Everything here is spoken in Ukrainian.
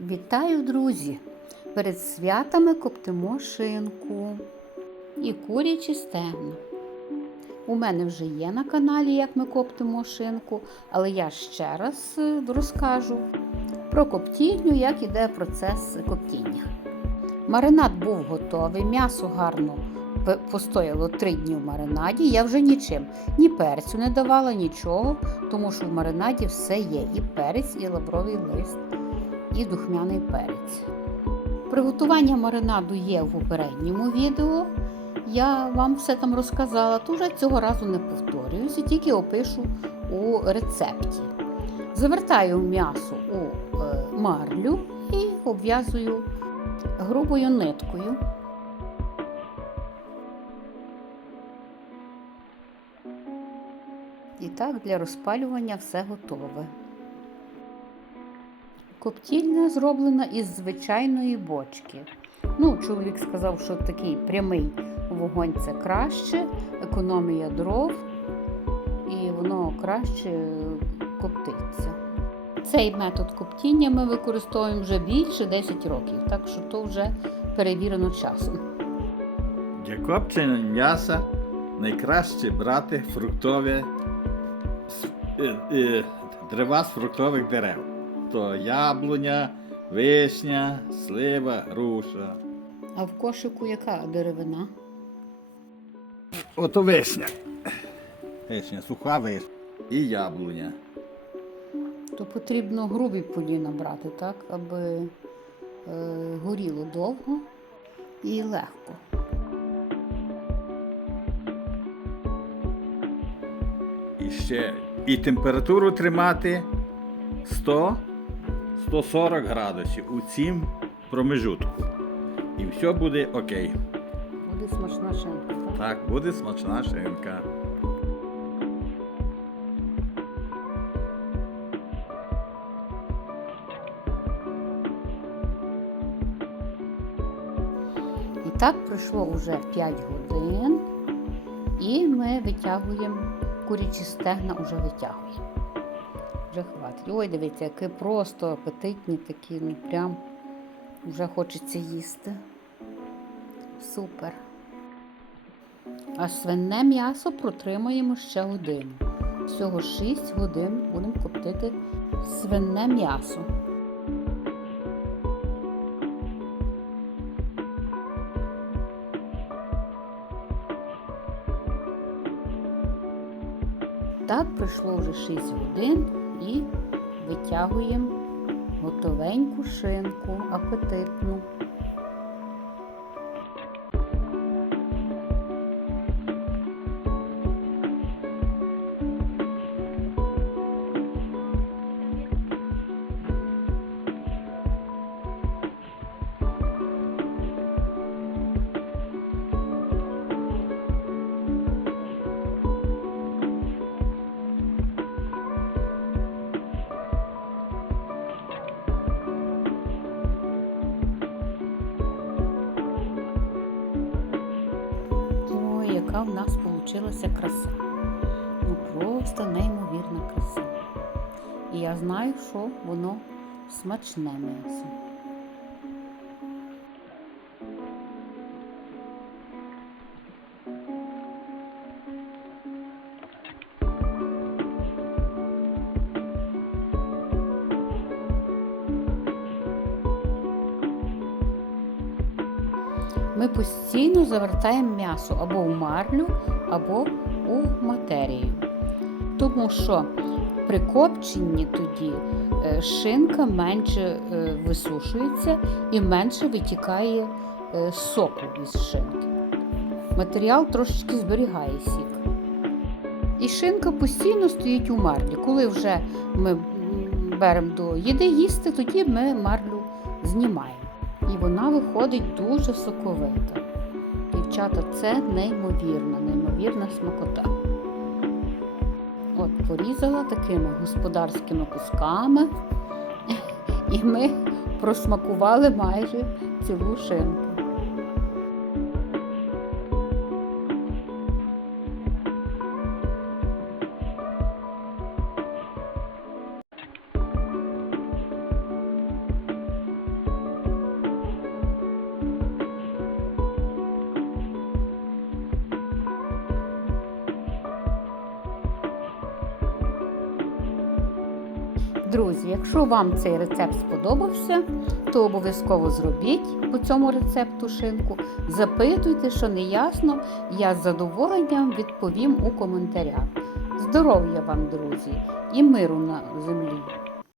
Вітаю, друзі! Перед святами коптимо шинку і курячі стегна. У мене вже є на каналі, як ми коптимо шинку, але я ще раз е, розкажу про коптільню, як іде процес коптіння. Маринад був готовий, м'ясо гарно постояло три дні в маринаді. Я вже нічим ні перцю не давала, нічого, тому що в маринаді все є: і перець, і лавровий лист, і духмяний перець. Приготування маринаду є в попередньому відео. Я вам все там розказала, то вже цього разу не повторююся, тільки опишу у рецепті. Завертаю м'ясо у е, марлю і обв'язую грубою ниткою. І так для розпалювання все готове. Коптільня зроблена із звичайної бочки. Ну, чоловік сказав, що такий прямий вогонь це краще, економія дров, і воно краще коптиться. Цей метод коптіння ми використовуємо вже більше 10 років, так що то вже перевірено часом. Для копчення м'яса найкраще брати фруктові е, е, дерева з фруктових дерев. То яблуня, вишня, слива, груша. А в кошику яка деревина? Ото вишня. Вишня, суха вишня. І яблуня. То потрібно грубі поліна брати, так, аби е, горіло довго і легко. І ще і температуру тримати 100 140 градусів у цім промежутку. І все буде окей. Буде смачна шинка. Так? Буде смачна шинка. І так пройшло вже 5 годин, і ми витягуємо курячі стегна, вже витягуємо. Вже. Ой, дивіться, які просто апетитні такі, ну прям вже хочеться їсти. Супер. А свине м'ясо протримуємо ще годину. Всього 6 годин будемо коптити свине м'ясо. Так пройшло вже 6 годин і витягуємо готовеньку шинку, апетитну. Яка в нас получилася краса. Ну просто неймовірна краса. І я знаю, що воно смачне м'ясо. Ми постійно завертаємо м'ясо або в марлю, або у матерію. Тому що при копченні тоді е, шинка менше е, висушується і менше витікає е, соку із шинки. Матеріал трошечки зберігає сік. І шинка постійно стоїть у марлі. Коли вже ми беремо до їди їсти, тоді ми марлю знімаємо. І вона виходить дуже соковита. Дівчата, це неймовірна, неймовірна смакота. От, порізала такими господарськими кусками, і ми просмакували майже цілу шинку. Друзі, якщо вам цей рецепт сподобався, то обов'язково зробіть по цьому рецепту шинку. Запитуйте, що не ясно, я з задоволенням відповім у коментарях. Здоров'я вам, друзі, і миру на землі!